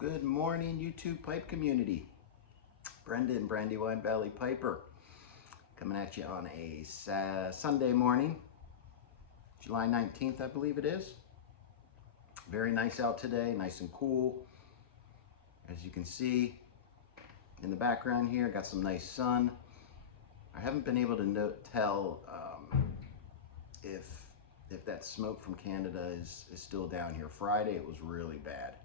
Good morning, YouTube pipe community. Brenda and Brandywine Valley Piper coming at you on a Sunday morning, July 19th, I believe it is. Very nice out today, nice and cool. As you can see in the background here, got some nice sun. I haven't been able to tell if that smoke from Canada is still down here. Friday it was really bad.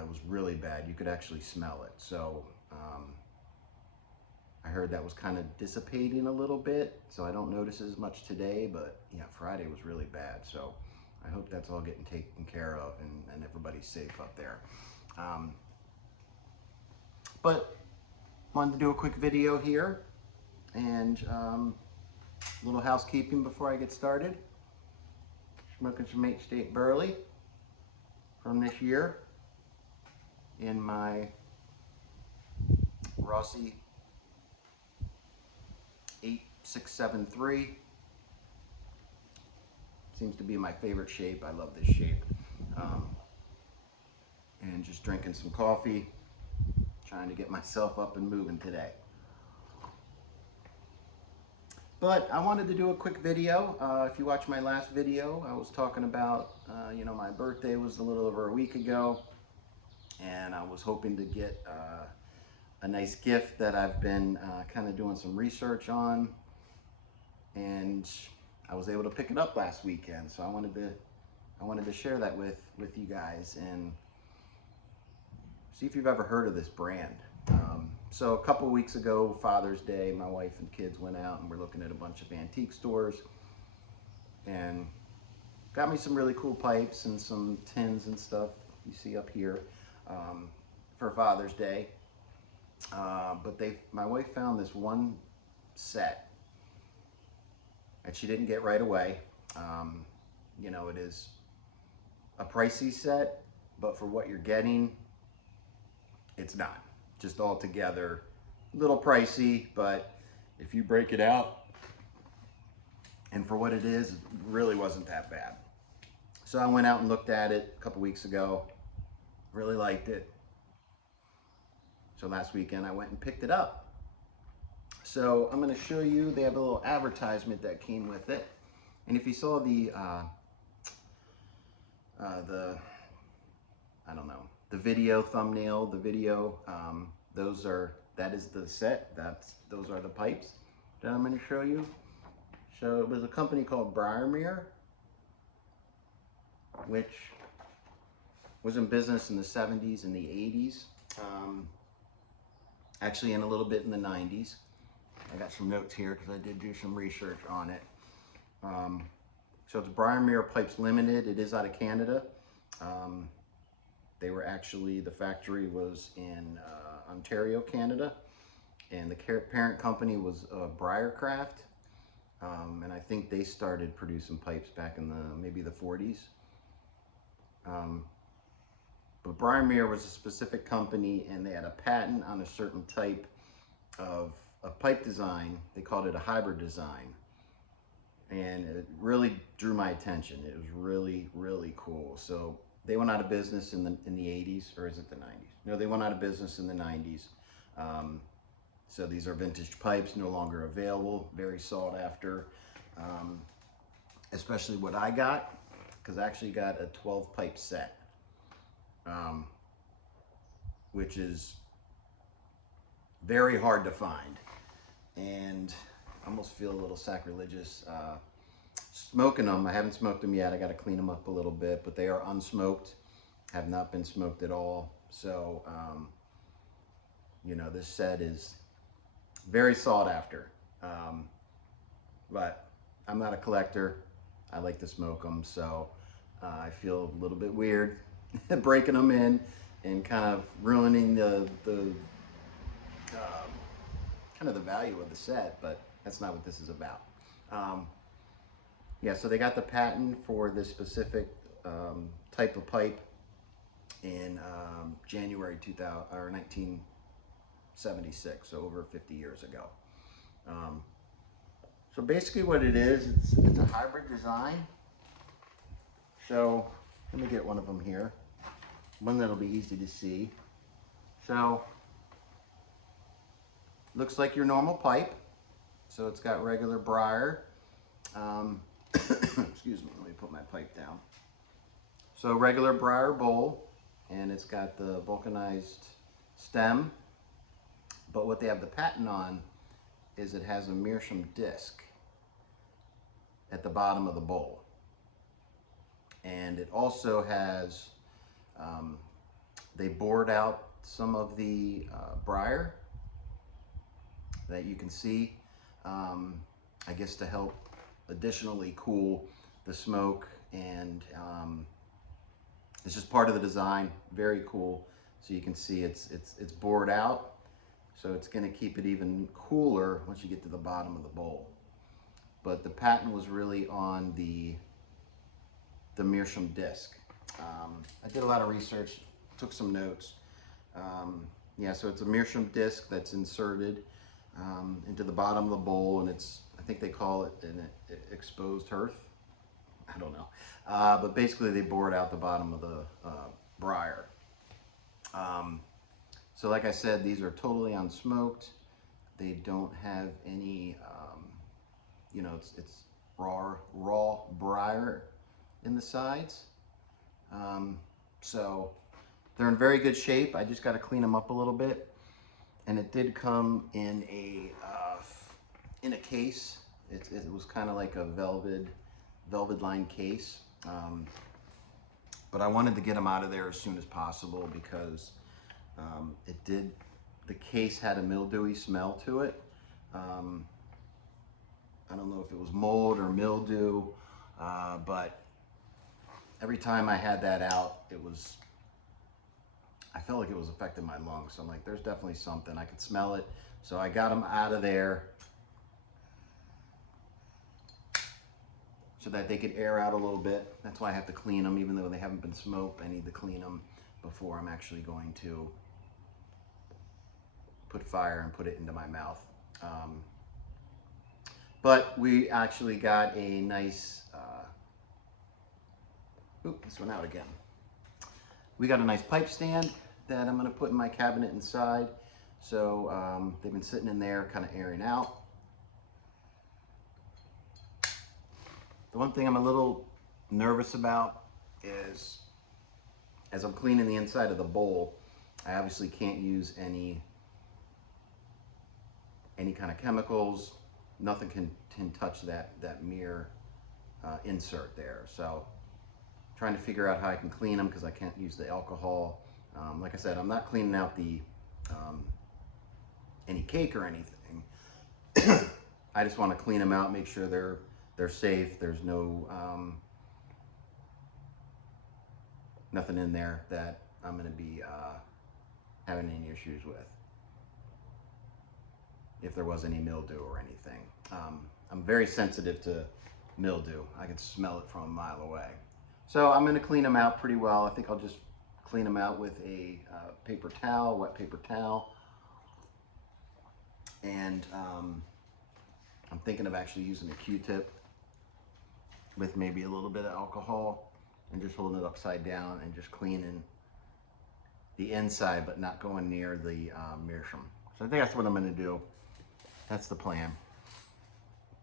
It was really bad. You could actually smell it. So I heard that was kind of dissipating a little bit, so I don't notice as much today, but yeah, Friday was really bad. So I hope that's all getting taken care of and everybody's safe up there. But wanted to do a quick video here and a little housekeeping before I get started. Smoking some 8 State Burley from this year in my Rossi 8673. Seems to be my favorite shape. I love this shape. And just drinking some coffee, trying to get myself up and moving today. But I wanted to do a quick video. If you watched my last video, I was talking about, my birthday was a little over a week ago, and I was hoping to get a nice gift that I've been kind of doing some research on, and I was able to pick it up last weekend. So I wanted to share that with you guys and see if you've ever heard of this brand. So a couple weeks ago, Father's Day, my wife and kids went out and we're looking at a bunch of antique stores and got me some really cool pipes and some tins and stuff you see up here for Father's Day. But my wife found this one set that she didn't get right away. It is a pricey set, but for what you're getting, it's not. Just altogether a little pricey, but if you break it out and for what it is, it really wasn't that bad. So I went out and looked at it a couple weeks ago, really liked it. So last weekend I went and picked it up. So I'm going to show you, they have a little advertisement that came with it. And if you saw the video thumbnail, the video, that is the set. Those are the pipes that I'm going to show you. So it was a company called Briar Meer, which was in business in the 70s and the 80s. Actually, in a little bit in the 90s. I got some notes here because I did do some research on it. So it's Briar Meer Pipes Limited. It is out of Canada. They were actually, the factory was in Ontario, Canada, and the parent company was Briarcraft, and I think they started producing pipes back in maybe the 40s. But Briar Meer was a specific company, and they had a patent on a certain type of pipe design. They called it a hybrid design, and it really drew my attention. It was really, really cool. So they went out of business in the 80s, or is it the 90s? No, they went out of business in the 90s. So these are vintage pipes, no longer available, very sought after, especially what I got, because I actually got a 12 pipe set, which is very hard to find, and I almost feel a little sacrilegious smoking them. I haven't smoked them yet. I got to clean them up a little bit, but they are unsmoked, have not been smoked at all. So, this set is very sought after. But I'm not a collector. I like to smoke them, so I feel a little bit weird breaking them in and kind of ruining the kind of the value of the set, but that's not what this is about. Yeah, so they got the patent for this specific type of pipe in January 1976, so over 50 years ago. So basically what it is, it's a hybrid design. So let me get one of them here. one that'll be easy to see. So, looks like your normal pipe. So it's got regular briar. Excuse me, let me put my pipe down. So regular briar bowl, and it's got the vulcanized stem. But what they have the patent on is it has a meerschaum disc at the bottom of the bowl. And it also has, they bored out some of the briar that you can see, I guess to help additionally cool the smoke, and it's just part of the design. Very cool. So you can see it's bored out, so it's going to keep it even cooler once you get to the bottom of the bowl. But the patent was really on the meerschaum disc. I did a lot of research, took some notes. Yeah, so it's a meerschaum disc that's inserted into the bottom of the bowl, and it's, I think they call it an exposed hearth. I don't know. But basically they bored out the bottom of the briar. So like I said, these are totally unsmoked. They don't have any, you know, it's raw briar in the sides. So they're in very good shape. I just got to clean them up a little bit. And it did come in a case. It was kind of like a velvet lined case. But I wanted to get them out of there as soon as possible because the case had a mildewy smell to it. I don't know if it was mold or mildew, but every time I had that out, I felt like it was affecting my lungs. So I'm like, there's definitely something. I could smell it. So I got them out of there so that they could air out a little bit. That's why I have to clean them, even though they haven't been smoked. I need to clean them before I'm actually going to put fire and put it into my mouth. But we actually got a nice, this went out again. We got a nice pipe stand that I'm going to put in my cabinet inside. So they've been sitting in there kind of airing out. The one thing I'm a little nervous about is, as I'm cleaning the inside of the bowl, I obviously can't use any kind of chemicals. Nothing can touch that Meer insert there. So trying to figure out how I can clean them because I can't use the alcohol. Like I said, I'm not cleaning out the any cake or anything. I just want to clean them out, make sure they're safe. There's no nothing in there that I'm going to be having any issues with, if there was any mildew or anything. I'm very sensitive to mildew. I can smell it from a mile away. So I'm going to clean them out pretty well. I think I'll just clean them out with a paper towel, wet paper towel. And I'm thinking of actually using a Q-tip with maybe a little bit of alcohol and just holding it upside down and just cleaning the inside, but not going near the meerschaum. So I think that's what I'm going to do. That's the plan.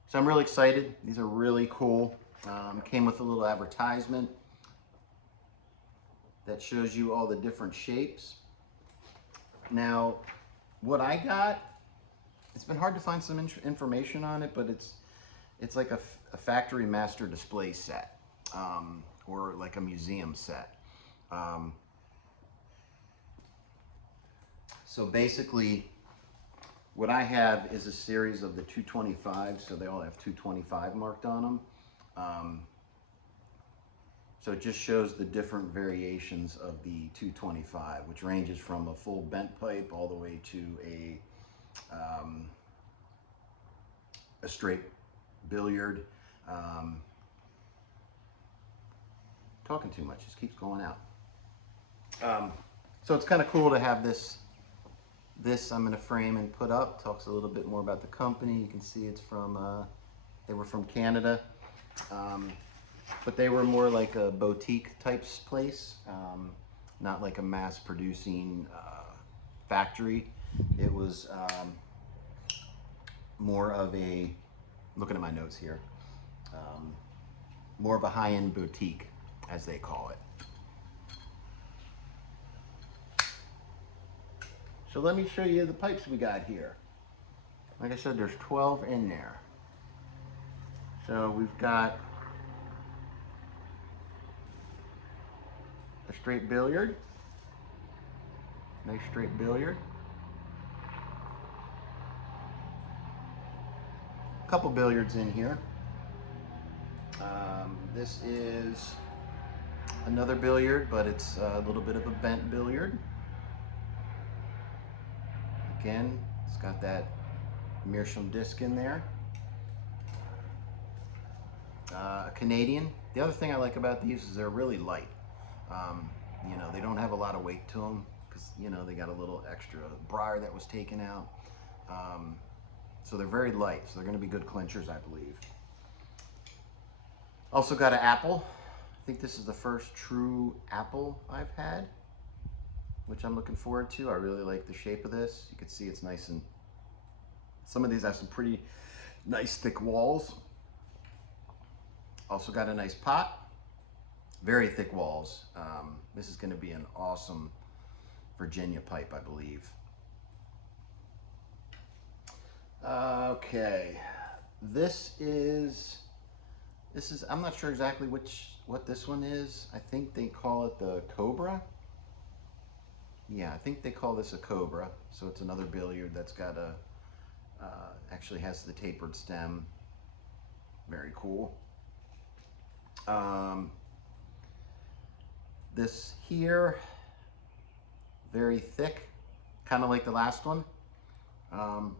So I'm really excited. These are really cool. Came with a little advertisement that shows you all the different shapes. Now, what I got, it's been hard to find some information on it, but it's like a factory master display set, or like a museum set. So basically, what I have is a series of the 225, so they all have 225 marked on them. So it just shows the different variations of the 225, which ranges from a full bent pipe all the way to a straight billiard. Talking too much, just keeps going out. So it's kind of cool to have this I'm going to frame and put up. Talks a little bit more about the company. You can see it's from, they were from Canada. But they were more like a boutique type place. not like a mass producing factory. It was more of a, looking at my notes here, more of a high-end boutique, as they call it. So let me show you the pipes we got here. Like I said, there's 12 in there. So we've got a straight billiard, nice straight billiard. A couple billiards in here. This is another billiard, but it's a little bit of a bent billiard. Again, it's got that meerschaum disc in there. A Canadian. The other thing I like about these is they're really light. You know, they don't have a lot of weight to them because, you know, they got a little extra briar that was taken out. So they're very light, so they're going to be good clinchers, I believe. Also got an apple. I think this is the first true apple I've had, which I'm looking forward to. I really like the shape of this. You can see it's nice, and some of these have some pretty nice thick walls. Also got a nice pot, very thick walls. This is going to be an awesome Virginia pipe, I believe. Okay, this is, I'm not sure exactly what this one is. I think they call it the Cobra. Yeah, I think they call this a Cobra. So it's another billiard that's got a, actually has the tapered stem. Very cool. This here, very thick, kind of like the last one,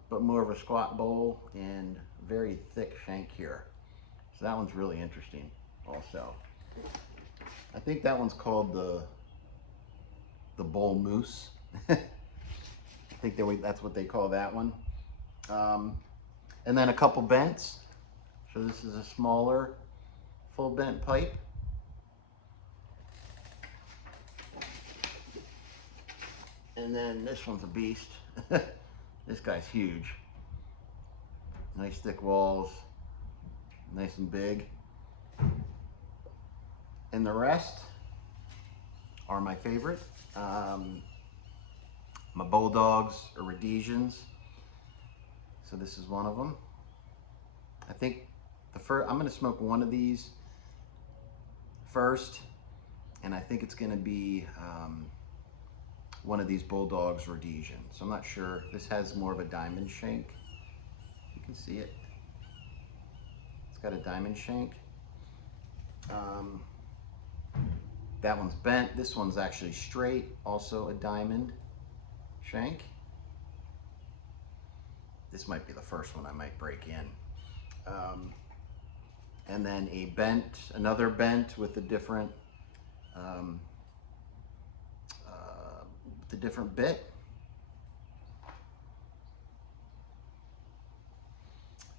but more of a squat bowl and very thick shank here. So that one's really interesting also. I think that one's called the Bull Moose. I think that's what they call that one. And then a couple bents. So this is a smaller full bent pipe. And then this one's a beast. This guy's huge. Nice thick walls, nice and big. And the rest are my favorite. My Bulldogs or Rhodesians. So this is one of them. I think I'm gonna smoke one of these first, and I think it's gonna be one of these Bulldogs Rhodesians. So I'm not sure. This has more of a diamond shank. You can see it. It's got a diamond shank. That one's bent. This one's actually straight, also a diamond shank. This might be the first one I might break in. And then another bent with a different, bit.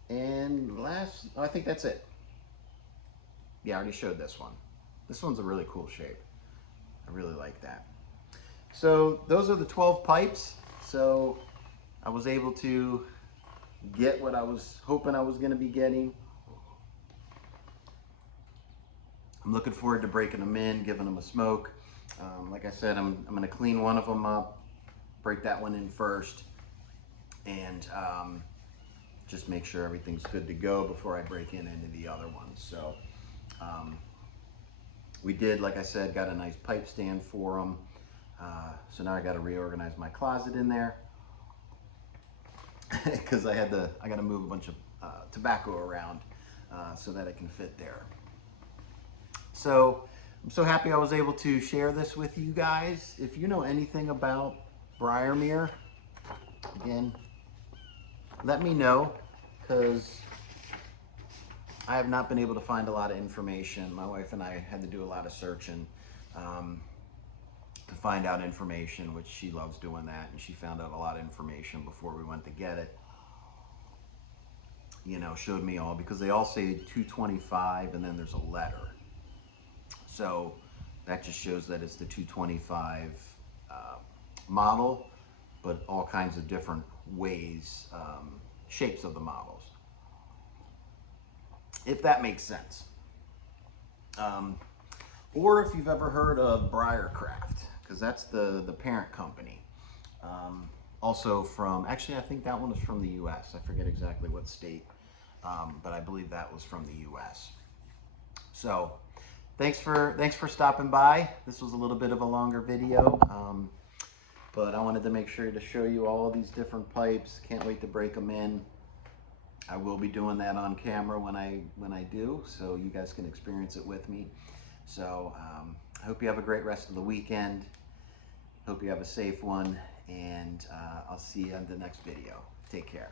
And last, I think that's it. Yeah, I already showed this one. This one's a really cool shape. I really like that. So those are the 12 pipes. So I was able to get what I was hoping I was going to be getting. I'm looking forward to breaking them in, giving them a smoke. Like I said, I'm going to clean one of them up, break that one in first, and just make sure everything's good to go before I break in any of the other ones. So we did, like I said, got a nice pipe stand for them. So now I got to reorganize my closet in there because I got to move a bunch of tobacco around so that it can fit there. So I'm so happy I was able to share this with you guys. If you know anything about Briar Meer, again, let me know, because I have not been able to find a lot of information. My wife and I had to do a lot of searching to find out information, which she loves doing that, and she found out a lot of information before we went to get it. You know, showed me all, because they all say 225 and then there's a letter. So That just shows that it's the 225 model, but all kinds of different ways, shapes of the models, if that makes sense. Or if you've ever heard of Briar because that's the parent company. Also from, actually I think that one was from the US. I forget exactly what state, but I believe that was from the US. So thanks for stopping by. This was a little bit of a longer video, but I wanted to make sure to show you all of these different pipes. Can't wait to break them in. I will be doing that on camera when I do, so you guys can experience it with me. So I hope you have a great rest of the weekend. Hope you have a safe one, and I'll see you in the next video. Take care.